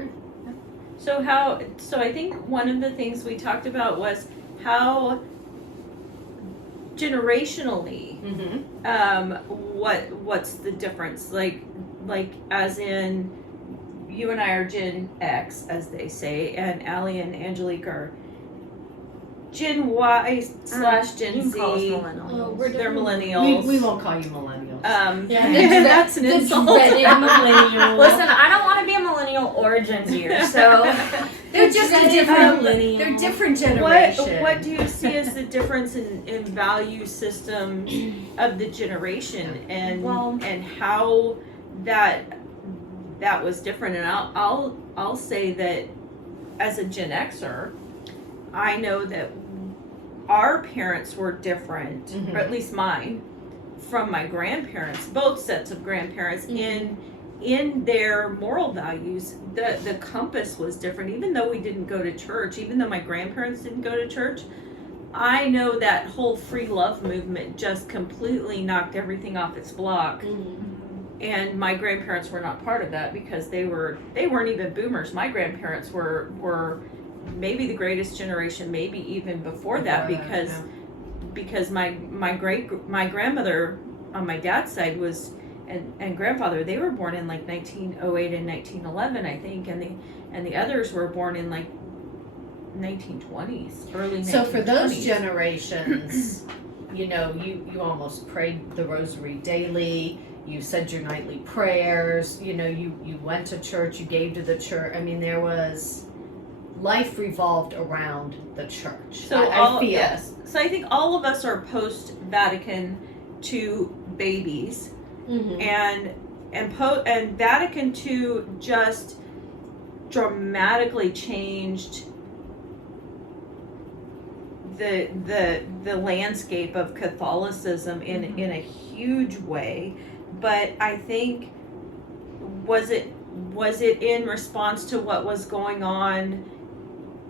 agree. So I think one of the things we talked about was how generationally, what's the difference? Like as in, you and I are Gen X, as they say, and Allie and Angelique are Gen Y / Gen Z. They're millennials. We won't call you millennials. That's an insult. Millennial. Listen, I don't want to be a millennial or a Gen Zer, so they're just a different. They're different generations. What do you see as the difference in value system of the generation, and how that was different? And I'll say that as a Gen Xer, I know that our parents were different, or at least mine, from my grandparents, both sets of grandparents, in their moral values. The compass was different. Even though we didn't go to church, even though my grandparents didn't go to church, I know that whole free love movement just completely knocked everything off its block. And my grandparents were not part of that because they weren't even boomers. My grandparents were maybe the greatest generation, maybe even before that, because my grandmother on my dad's side was and grandfather, they were born in like 1908 and 1911, I think, and the others were born in like 1920s, early 1920s. So for those generations, you almost prayed the rosary daily. You said your nightly prayers. You went to church. You gave to the church. I mean, life revolved around the church. So I feel. Yes. So I think all of us are post-Vatican II babies, and Vatican II just dramatically changed the landscape of Catholicism in a huge way. But I think was it in response to what was going on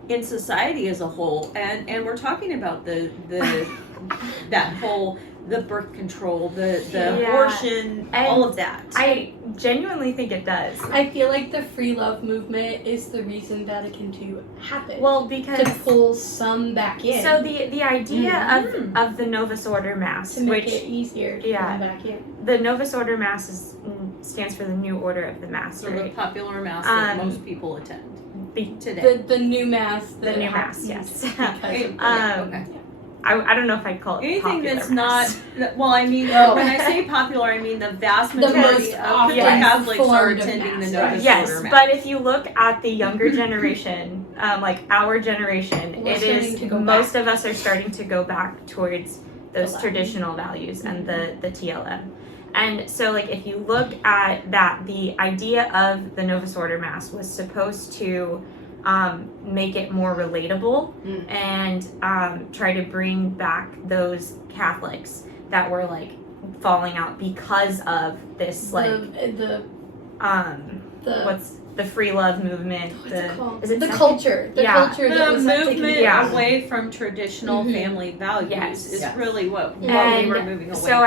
in society as a whole, and we're talking about the birth control, the abortion, all of that. I genuinely think it does. I feel like the free love movement is the reason Vatican II happened. Well, because to pull some back in. So the idea of the Novus Order Mass, to make it easier to come back in. The Novus Order Mass stands for the New Order of the Mass, so right? the popular mass that most people attend today. The new mass. The new mass, yes. Okay. I don't know if I'd call it anything popular that's mass. not. Well, I mean, when I say popular, I mean the vast majority of Catholics are attending the Novus Order Mass. Yes, but if you look at the younger generation, like our generation, most of us are starting to go back towards those traditional values and the TLM. And so, like, if you look at that, the idea of the Novus Order Mass was supposed to make it more relatable and try to bring back those Catholics that were like falling out because of this what's the free love movement? Is it the culture? The culture that was movement away from traditional family values is really what we were moving away so from.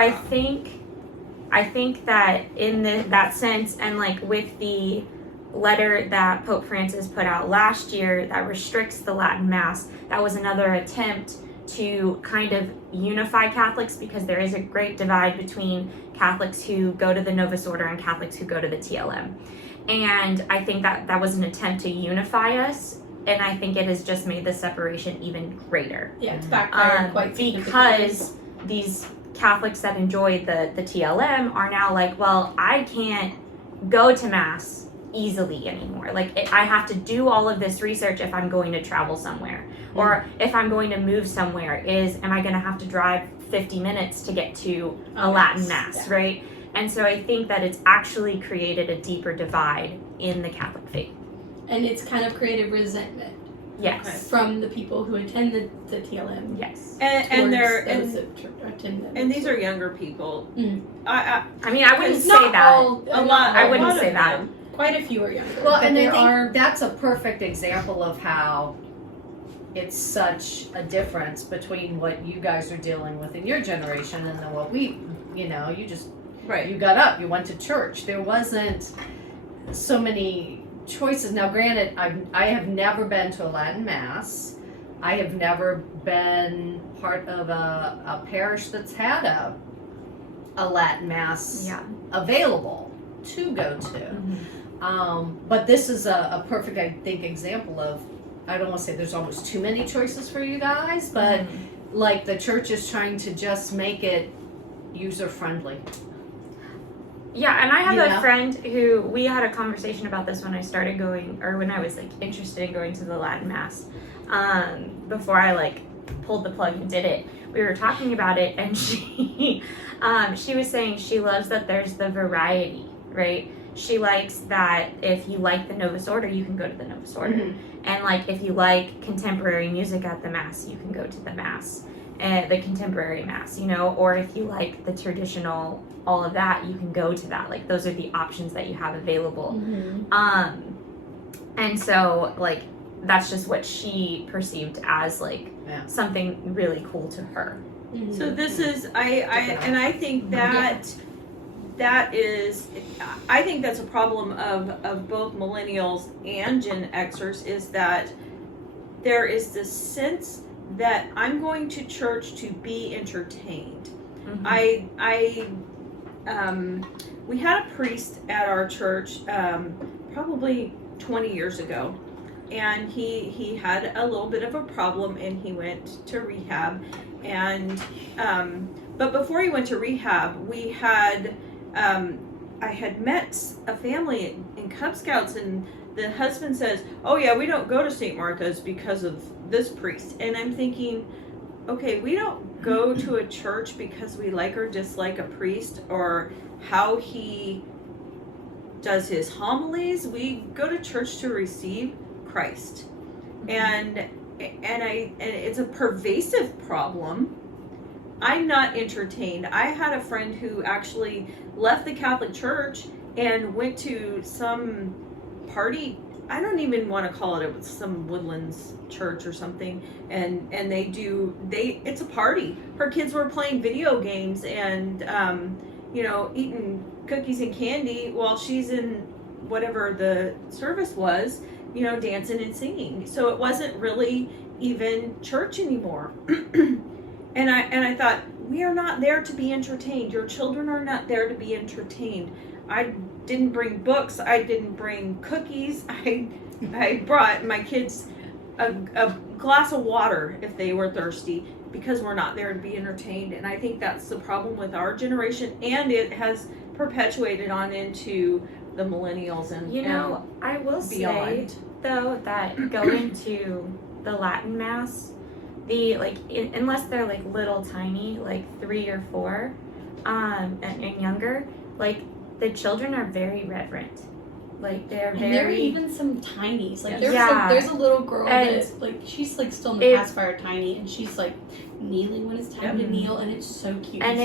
I think that in that sense, and like with the letter that Pope Francis put out last year that restricts the Latin Mass, that was another attempt to kind of unify Catholics, because there is a great divide between Catholics who go to the Novus Order and Catholics who go to the TLM. And I think that was an attempt to unify us, and I think it has just made the separation even greater. Yeah, it's backfired quite because these Catholics that enjoy the TLM are now like, well, I can't go to Mass easily anymore. Like, I have to do all of this research if I'm going to travel somewhere, or if I'm going to move somewhere, am I going to have to drive 50 minutes to get to a Latin Mass, right? And so I think that it's actually created a deeper divide in the Catholic faith. And it's kind of created resentment. Yes. From the people who attend the TLM. Yes. And these are younger people. I mean, I wouldn't say that. I wouldn't say that. Quite a few are younger. Well, and I think that's a perfect example of how it's such a difference between what you guys are dealing with in your generation and then what we, you got up, you went to church. There wasn't so many choices. Now, granted, I have never been to a Latin Mass. I have never been part of a parish that's had a Latin Mass available to go to. But this is a perfect, I think, example of, I don't want to say there's almost too many choices for you guys, but like the church is trying to just make it user friendly. Yeah, and I have a friend who, we had a conversation about this when I started going, or when I was like interested in going to the Latin Mass, before I like pulled the plug and did it. We were talking about it, and she was saying she loves that there's the variety, right? She likes that if you like the Novus Order, you can go to the Novus Order. And like if you like contemporary music at the Mass, you can go to the Mass, the contemporary Mass, you know, or if you like the traditional, all of that, you can go to that. Like those are the options that you have available. And so like that's just what she perceived as like something really cool to her. So this is I think that is, I think that's a problem of both millennials and Gen Xers, is that there is this sense that I'm going to church to be entertained. We had a priest at our church probably 20 years ago, and he had a little bit of a problem, and he went to rehab. And but before he went to rehab, we had I had met a family in Cub Scouts, and the husband says, "Oh yeah, we don't go to St. Martha's because of this priest." And I'm thinking, okay, we don't go to a church because we like or dislike a priest or how he does his homilies. We go to church to receive Christ. And it's a pervasive problem. I'm not entertained. I had a friend who actually left the Catholic Church and went to some party. I don't even want to call it some Woodlands church or something. And it's a party. Her kids were playing video games and, eating cookies and candy while she's in whatever the service was, dancing and singing. So it wasn't really even church anymore. And I thought, we are not there to be entertained. Your children are not there to be entertained. I didn't bring books. I didn't bring cookies. I brought my kids a glass of water if they were thirsty, because we're not there to be entertained. And I think that's the problem with our generation, and it has perpetuated on into the millennials and I will beyond. say though that going to the Latin Mass, unless they're like little tiny, like 3 or 4, and younger, like the children are very reverent. Like and there are even some tinies. Like there's a little girl that like she's like still in the pacifier tiny, and she's like kneeling when it's time to kneel, and it's so cute. And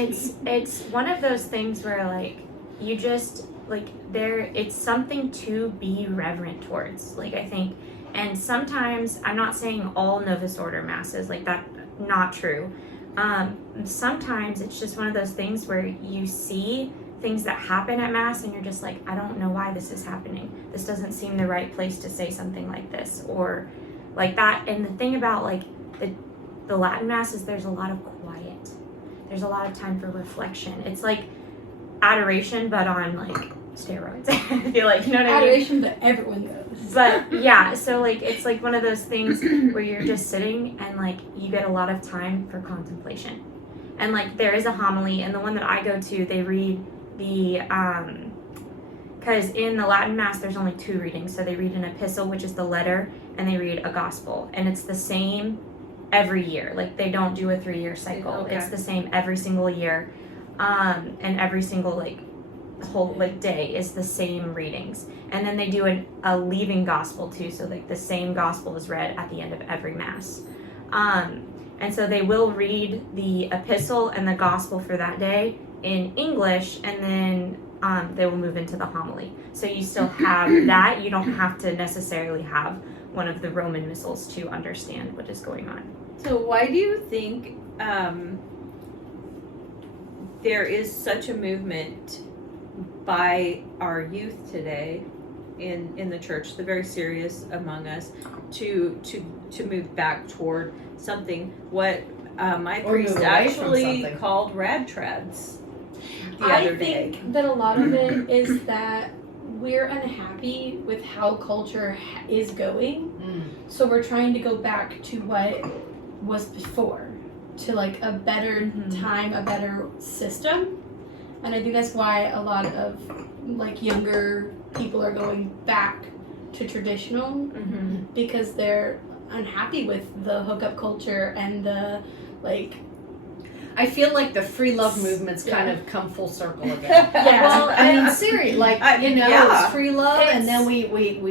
it's one of those things where like you just like it's something to be reverent towards. Like I think, and sometimes I'm not saying all Novus Order masses like that, not true. Sometimes it's just one of those things where you see things that happen at Mass and you're just like, I don't know why this is happening. This doesn't seem the right place to say something like this or like that. And the thing about like the Latin Mass is there's a lot of quiet. There's a lot of time for reflection. It's like adoration, but on like steroids. I feel like, you know what I mean? Adoration, but everyone goes. But yeah, so like it's like one of those things where you're just sitting and like you get a lot of time for contemplation. And like there is a homily, and the one that I go to, they read the because in the Latin Mass there's only 2 readings. So they read an epistle, which is the letter, and they read a gospel, and it's the same every year. Like they don't do a 3-year cycle. Okay. It's the same every single year, and every single like whole like day is the same readings. And then they do a leaving gospel too, so like the same gospel is read at the end of every Mass. And so they will read the epistle and the gospel for that day in English, and then they will move into the homily. So you still have that. You don't have to necessarily have one of the Roman missals to understand what is going on. So why do you think there is such a movement by our youth today in the church, the very serious among us, to move back toward something what my Or move priest away from actually something. called rad trads the I other day. think that a lot of it is that we're unhappy with how culture is going, so we're trying to go back to what was before, to like a better time, a better system. And I think that's why a lot of like younger people are going back to traditional, because they're unhappy with the hookup culture and the like. I feel like the free love movement's kind of come full circle again. Yeah. Well, I mean, seriously, like, you know, yeah. it's free love, and then we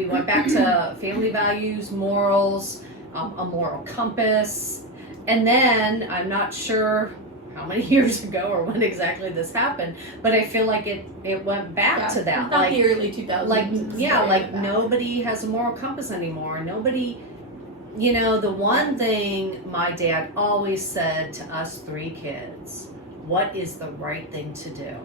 went back to family values, morals, a moral compass, and then I'm not sure how many years ago or when exactly this happened, but I feel like it went back to that. Not Like, the early 2000s. like nobody has a moral compass anymore. Nobody, you know, the one thing my dad always said to us 3 kids, what is the right thing to do?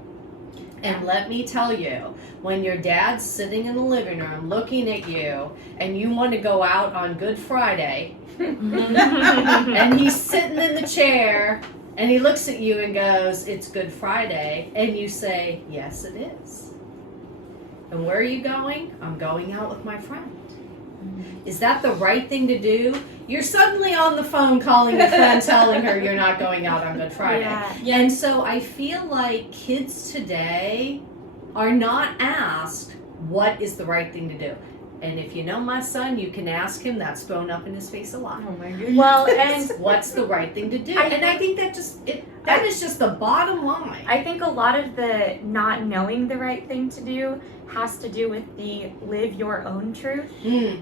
And let me tell you, when your dad's sitting in the living room looking at you and you want to go out on Good Friday and he's sitting in the chair and he looks at you and goes, it's Good Friday, and you say, yes it is. And where are you going? I'm going out with my friend. Is that the right thing to do? You're suddenly on the phone calling your friend telling her you're not going out on Good Friday. Yeah. And so I feel like kids today are not asked what is the right thing to do. And if you know my son, you can ask him. That's thrown up in his face a lot. Oh my goodness. Well, and What's the right thing to do? I And I think that that is just the bottom line. I think a lot of the not knowing the right thing to do has to do with the live your own truth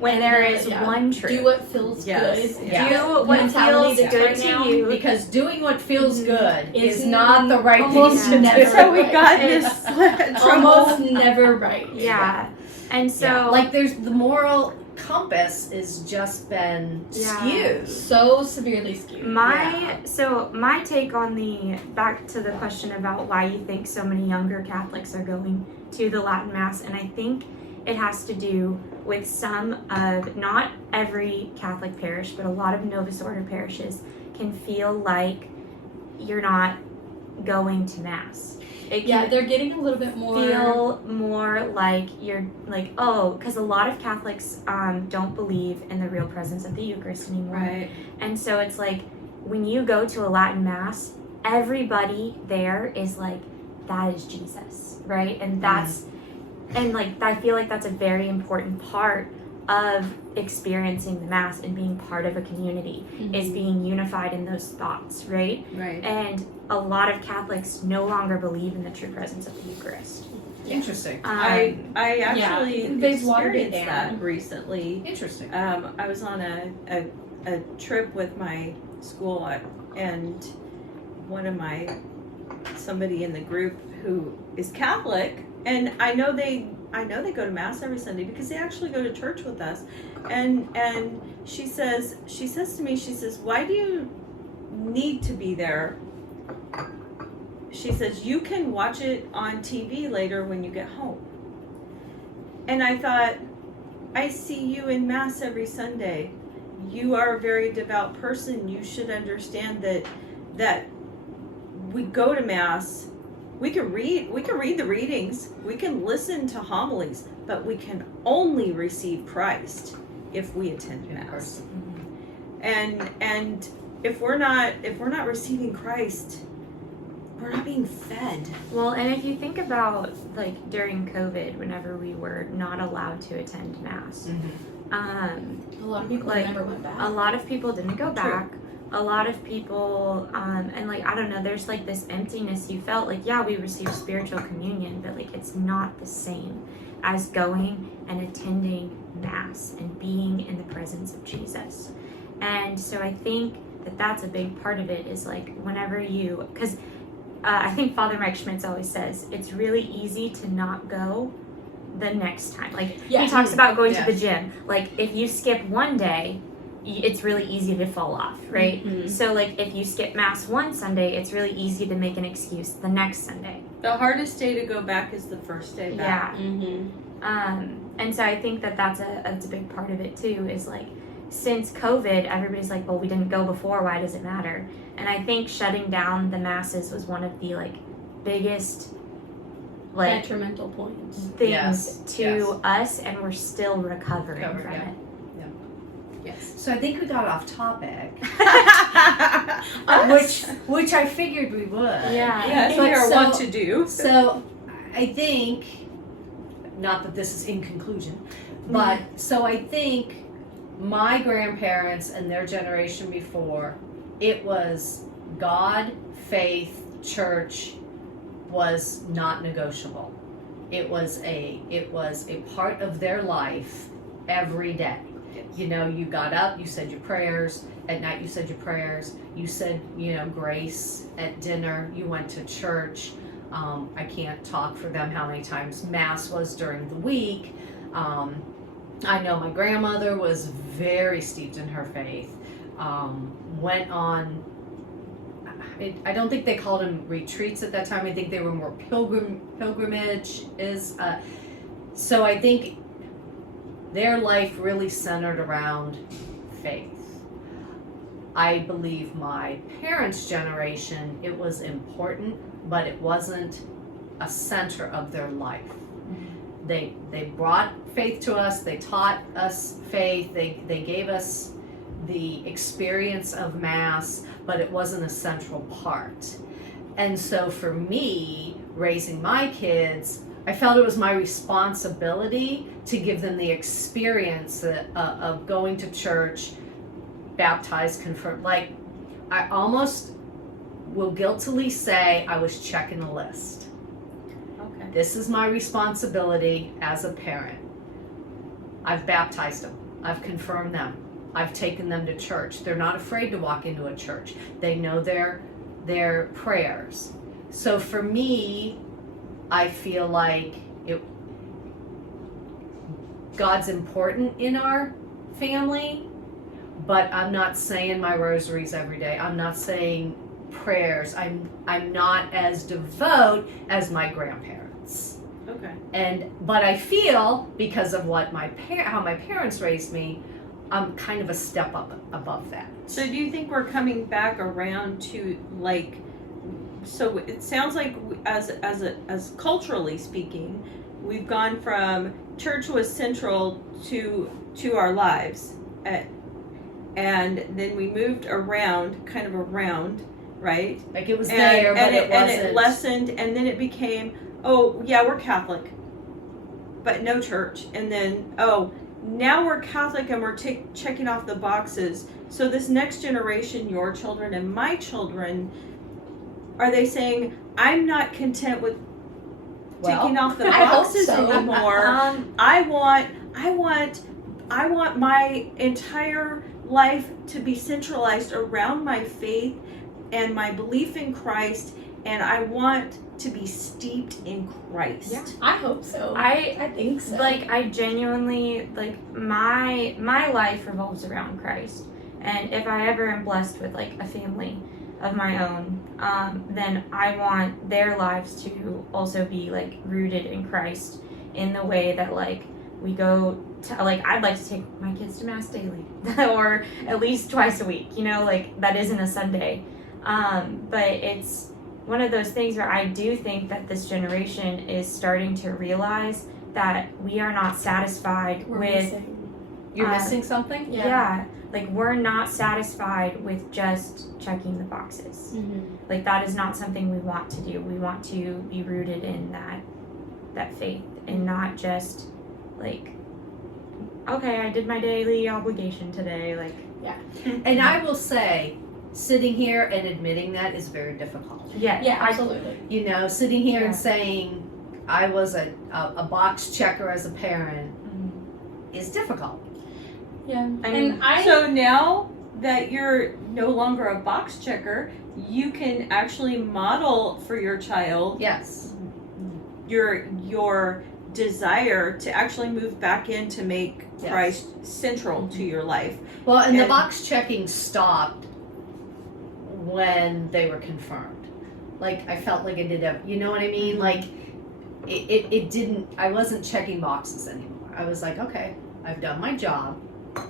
when there is one truth. Do what feels Yes. good. Yeah. Do what Mentality feels that's good right to now, you. Because doing what feels good is Is not the right thing almost to do. never So we got It's this trouble. Almost never right. Yeah. And so Yeah. Like there's the moral compass is just been skewed. So severely skewed. my take on back to the question about why you think so many younger Catholics are going to the Latin Mass, and I think it has to do with some of, not every Catholic parish, but a lot of Novus Order parishes can feel like you're not going to Mass. It can they're getting a little bit more. feel more like you're like, oh, because a lot of Catholics don't believe in the real presence of the Eucharist anymore. Right. And so it's like when you go to a Latin Mass, everybody there is like, that is Jesus, right? And that's, and like, I feel like that's a very important part of experiencing the Mass and being part of a community, is being unified in those thoughts, right? Right. And a lot of Catholics no longer believe in the true presence of the Eucharist. Interesting. I actually they've watered it experienced down. that recently. Interesting. I was on a trip with my school, and somebody in the group who is Catholic, and I know they go to Mass every Sunday because they actually go to church with us, and she says to me, she says, why do you need to be there? She says, you can watch it on TV later when you get home. And I thought, I see you in Mass every Sunday. You are a very devout person. You should understand that we go to Mass. We can read the readings. We can listen to homilies, but we can only receive Christ if we attend Mass. And if we're not receiving Christ, we're not being fed. Well, and if you think about like during COVID, whenever we were not allowed to attend Mass, A lot of people like, never went back. a lot of people didn't go back. A lot of people, and like, I don't know, there's like this emptiness you felt like, yeah, we received spiritual communion, but like it's not the same as going and attending Mass and being in the presence of Jesus. And so I think that that's a big part of it, is like whenever you, because I think Father Mike Schmitz always says it's really easy to not go the next time. Like he talks about going to the gym. Like if you skip one day, it's really easy to fall off, right? So like if you skip Mass one Sunday, it's really easy to make an excuse the next Sunday. The hardest day to go back is the first day back. Yeah. And so I think that that's a big part of it too, is like, since COVID, everybody's like, well, we didn't go before, why does it matter? And I think shutting down the masses was one of the like biggest like detrimental points. things Yes, to yes. us, and we're still recovering from yeah. it. Yes. So I think we got off topic, Us? which I figured we would. Yeah. Yes, But we are so- one to do. So I think, not that this is in conclusion, but so I think my grandparents and their generation before, it was God, faith, church was not negotiable. It was a part of their life every day. You know, you got up, you said your prayers, at night you said your prayers, you said, you know, grace at dinner, you went to church. I can't talk for them how many times mass was during the week. I know my grandmother was very steeped in her faith. Went on, I don't think they called them retreats at that time. I think they were more pilgrimage. So I think their life really centered around faith. I believe my parents' generation, it was important, but it wasn't a center of their life. They brought faith to us, they taught us faith, they gave us the experience of Mass, but it wasn't a central part. And so for me, raising my kids, I felt it was my responsibility to give them the experience of going to church, baptized, confirmed. Like, I almost will guiltily say I was checking a list. Okay. This is my responsibility as a parent. I've baptized them. I've confirmed them. I've taken them to church. They're not afraid to walk into a church. They know their prayers. So for me, I feel like God's important in our family, but I'm not saying my rosaries every day. I'm not saying prayers. I'm not as devout as my grandparents. Okay. But I feel, because of what how my parents raised me, I'm kind of a step up above that. So do you think we're coming back around to like? So it sounds like as culturally speaking, we've gone from church was central to our lives, and then we moved around, right? Like it was there, but it wasn't. And it lessened, and then it became, oh yeah, we're Catholic, but no church, and then now we're Catholic and we're checking off the boxes. So this next generation, your children and my children, are they saying, I'm not content with ticking off the I hope boxes so. anymore. I want my entire life to be centralized around my faith and my belief in Christ, and I want to be steeped in Christ. Yeah. I hope so. I think so. Like, I genuinely, like, my life revolves around Christ. And if I ever am blessed with, like, a family of my own, then I want their lives to also be, like, rooted in Christ in the way that, like, we go to, like, I'd like to take my kids to Mass daily or at least twice a week, you know, like, that isn't a Sunday. But it's one of those things where I do think that this generation is starting to realize that we are not satisfied We're with missing. You're missing something? yeah, like we're not satisfied with just checking the boxes. Mm-hmm. Like that is not something we want to do. We want to be rooted in that faith and not just like, okay, I did my daily obligation today. Like, And I will say, sitting here and admitting that is very difficult. yeah, Yeah, absolutely. You know, sitting here and Yeah. saying I was a box checker as a parent Mhm. is difficult. Yeah. I mean, and I So now that you're no longer a box checker, you can actually model for your child Yes. your desire to actually move back in to make Yes. Christ central to your life. Well, and the And- box checking stopped when they were confirmed. Like, I felt like it did you know what I mean? Like, it didn't, I wasn't checking boxes anymore. I was like, okay, I've done my job.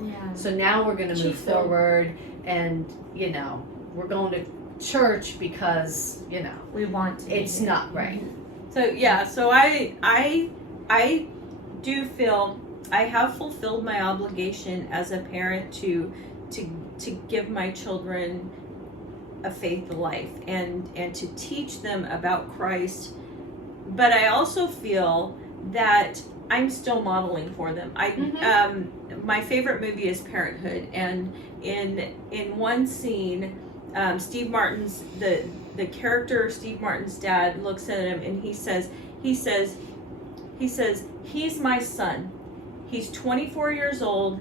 Yeah. So now we're going to move Chief Phil. forward, and we're going to church because We want to. it's be not right. So yeah, so I do feel I have fulfilled my obligation as a parent to give my children a faith life and to teach them about Christ. But I also feel that I'm still modeling for them. My favorite movie is Parenthood, and in one scene, Steve Martin's the character, Steve Martin's dad, looks at him and he says, he's my son. He's 24 years old,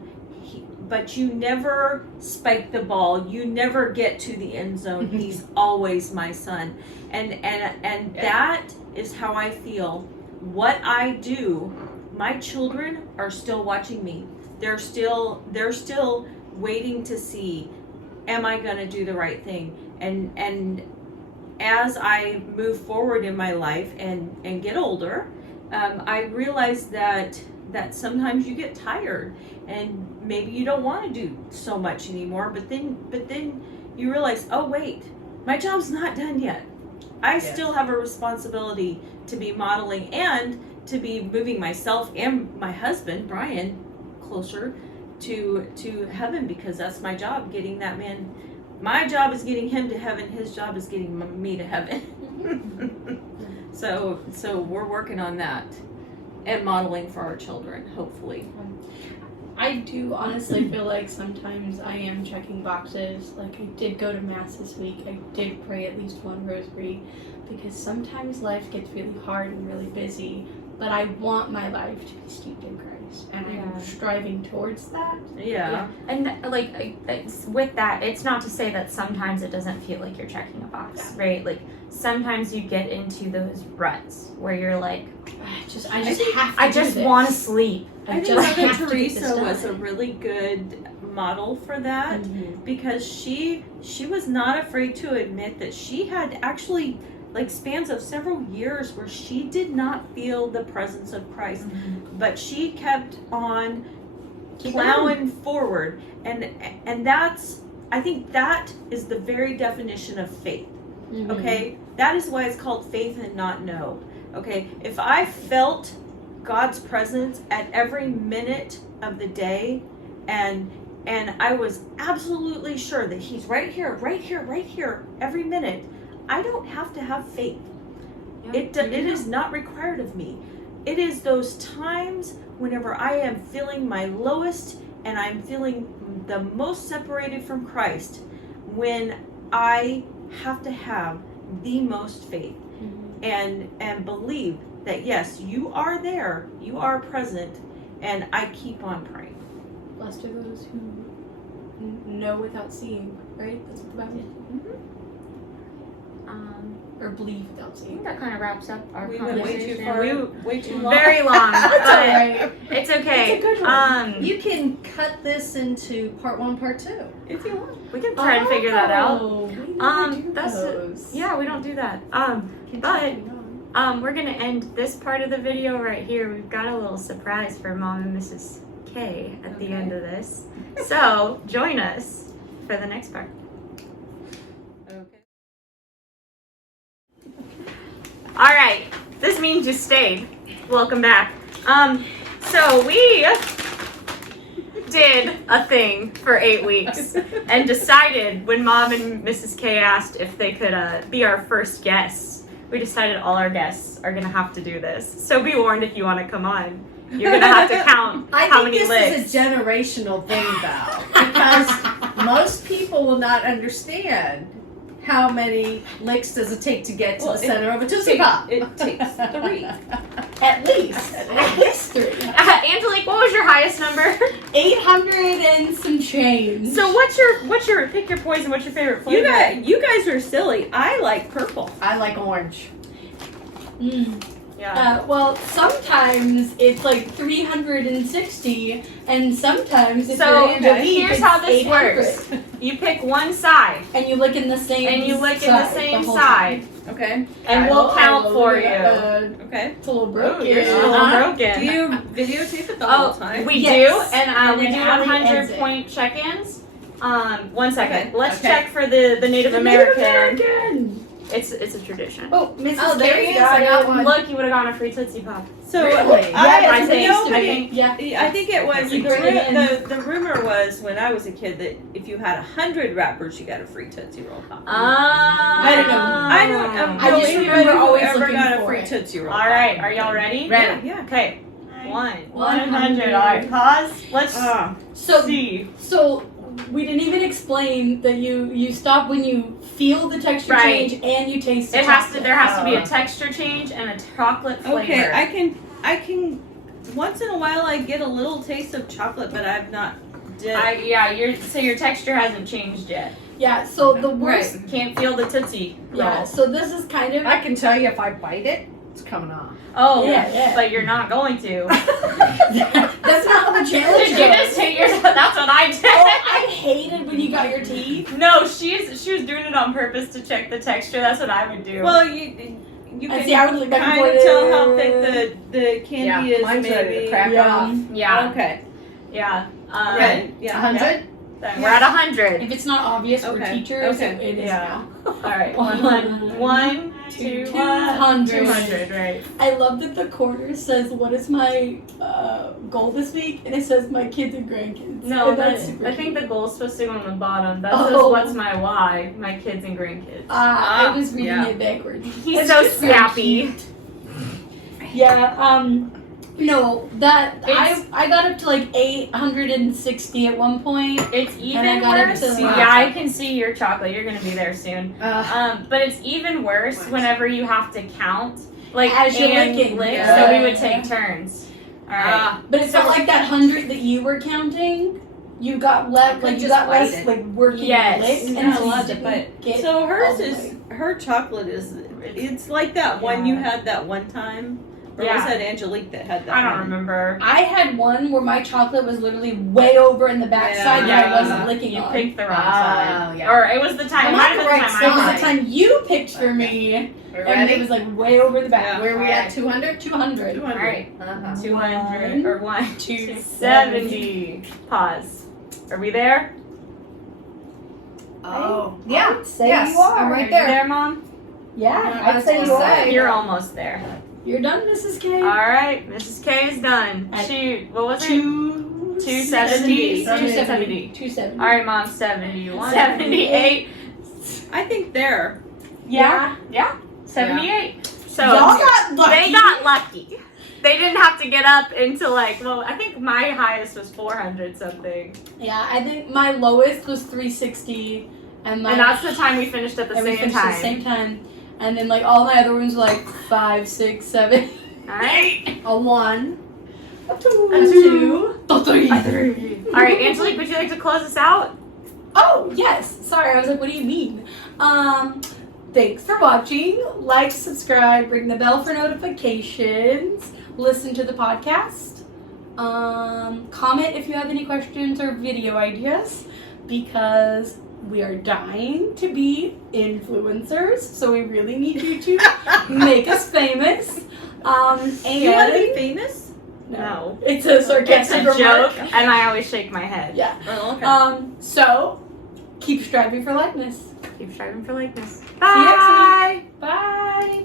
but you never spike the ball. You never get to the end zone. He's always my son. And that is how I feel. What I do, my children are still watching me. They're still waiting to see, am I going to do the right thing? And as I move forward in my life and get older, I realize that sometimes you get tired and maybe you don't want to do so much anymore, but then you realize, oh wait, my job's not done yet. I still have a responsibility to be modeling and to be moving myself and my husband, Brian, closer to heaven, because that's my job, getting that man. My job is getting him to heaven. His job is getting me to heaven. So we're working on that and modeling for our children, hopefully. I do honestly feel like sometimes I am checking boxes. Like I did go to mass this week. I did pray at least one rosary, because sometimes life gets really hard and really busy. But I want my life to be steeped in Christ, and I'm striving towards that. Yeah. And with that, it's not to say that sometimes it doesn't feel like you're checking a box, right? Like sometimes you get into those ruts where you're like, I just want to sleep. I think Mother Teresa was a really good model for that, because she was not afraid to admit that she had actually spans of several years where she did not feel the presence of Christ, but she kept on plowing forward, and I think that is the very definition of faith. Okay, that is why it's called faith and not know. Okay, if I felt God's presence at every minute of the day, and I was absolutely sure that He's right here, every minute, I don't have to have faith. It is not required of me. It is those times whenever I am feeling my lowest and I'm feeling the most separated from Christ, when I have to have the most faith and believe that yes, you are there, you are present, and I keep on praying. Blessed are those who know without seeing, right? That's what the Bible says. Or believe without I seeing. think that kind of wraps up our We conversation. went way too long. Very long, That's but alright. it's okay. It's a good one. You can cut this into part 1, part 2. If you want. We can try and figure that out. We never do That's those. Yeah, we don't do that. But we're gonna end this part of the video right here. We've got a little surprise for Mom and Mrs. K at the end of this. So join us for the next part. Okay. All right, this means you stayed. Welcome back. So we did a thing for 8 weeks and decided when Mom and Mrs. K asked if they could be our first guests, we decided all our guests are gonna have to do this. So be warned, if you want to come on, you're gonna have to count how many licks. I think this is a generational thing, though, because most people will not understand how many licks does it take to get to the center of a Tootsie Pop. It takes 3. At least 3. Angelique, what was your highest number? 800 and some change. So what's your pick your poison? What's your favorite flavor? You guys are silly. I like purple. I like orange. Yeah. Well, sometimes it's like 360, and sometimes it's So Angelique, here's it's how this 800. works. You pick one side, And you look in the same and you look in the side same whole side, Okay. and we'll count for you. Okay. It's a little Ooh, broken. you're still a little Uh-huh. broken. Do you videotape it the whole time? We Yes. do, and we And do then Allie ends 100-point check-ins. 1 second. Okay. Let's Okay. check for the Native The American. Native American. It's a tradition. Oh, Mrs. Oh, there Carey he is. I got one. Look, you would have gotten a free Tootsie Pop. So Really? I think. nobody. Yeah. I think it was You bring it in. the rumor was when I was a kid that if you had 100 wrappers, you got a free Tootsie Roll Pop. I don't know. I don't I know just anybody remember who always ever looking got a for free it. Tootsie Roll. All right, are y'all ready? Ready. Yeah. Okay. 100. 100. All right, pause. Let's So see. we didn't even explain that you stop when you feel the texture Right. change and you taste the It has to. chocolate. There has to be a texture change and a chocolate flavor. Okay, I can. Once in a while, I get a little taste of chocolate, but I've not. Your texture hasn't changed yet. Yeah, so the worst. Can't feel the Tootsie Yeah, Roll. so this is kind of. I can tell you if I bite it, it's coming off. Oh, Yeah. but you're not going to. That's not how the challenge Did you goes. just hate yourself? That's what I did. Oh, I hated when you got your teeth. No, she was doing it on purpose to check the texture. That's what I would do. Well, you I can see, I would look back and kind of forth. tell how thick the candy is. mine's ready to Maybe. crack Yeah. off. yeah, Okay. yeah. Right. Yeah. 100? Then we're at 100. If it's not obvious for Okay, teachers, okay. it is Yeah. now. All right, 100. 200, right? I love that the corner says, "What is my goal this week?" and it says, "My kids and grandkids." No, And that's. super I think cute. the goal's supposed to go on the bottom. That Oh. says, "What's my why?" My kids and grandkids. I was reading yeah. it backwards. He's It's so just very snappy. cute. Yeah. No, that It's- I got up to like 860 at one point. It's I even got it worse. to Yeah, the- I can see your chocolate. You're gonna be there soon. But it's even worse whenever you have to count, like As you're and licking. lick. Yeah. So we would take turns. All right. But it's not like that 100 that you were counting. You got left, like you just got bite less it. like working Yes. lick, You're and not so you allowed to didn't bite. get So all hers the is way. her chocolate is. It's like that one you Yeah. had that one time. Or Yeah. was that Angelique that had that? I don't one? remember. I had one where my chocolate was literally way over in the back Yeah. side that I Yeah. wasn't licking You on. picked the wrong Oh, side. yeah. Or it was the time. I'm It might on have the been right the It time was I the side. time you picked for me, We're and ready? it was like way over the back. Yeah. Where are we at? 200? 200. 200. All right. 200 or 270. 270. Pause. Are we there? Oh. I Yeah. would say Yes, you are. I'm Are right you there. there, Mom? Yeah, I I'd was say gonna you are. say. You're almost there. You're done, Mrs. K. All right, Mrs. K is done. At Shoot, what was it? 270. 270. 270. All right, Mom, 71. 78. I think there. Yeah. 78. So Y'all got lucky. they got lucky. They didn't have to get up into like, well, I think my highest was 400 something. Yeah, I think my lowest was 360, and my And that's the time we finished at the and we same finished at time. the same time, and then like all my other ones were like 5, 6, 7, All right. A 1. a 2, A 2, a 3. a 3. All right, Angelique, would you like to close us out? Oh yes, sorry. I was like, what do you mean? Thanks for watching. Like, subscribe, ring the bell for notifications. Listen to the podcast. Comment if you have any questions or video ideas, because we are dying to be influencers. So we really need you to make us famous. And You want to be famous? No. it's a It's sarcastic a remark. joke, and I always shake my head. Yeah. Oh, okay. So keep striving for likeness. Keep striving for likeness. you next Bye. Bye.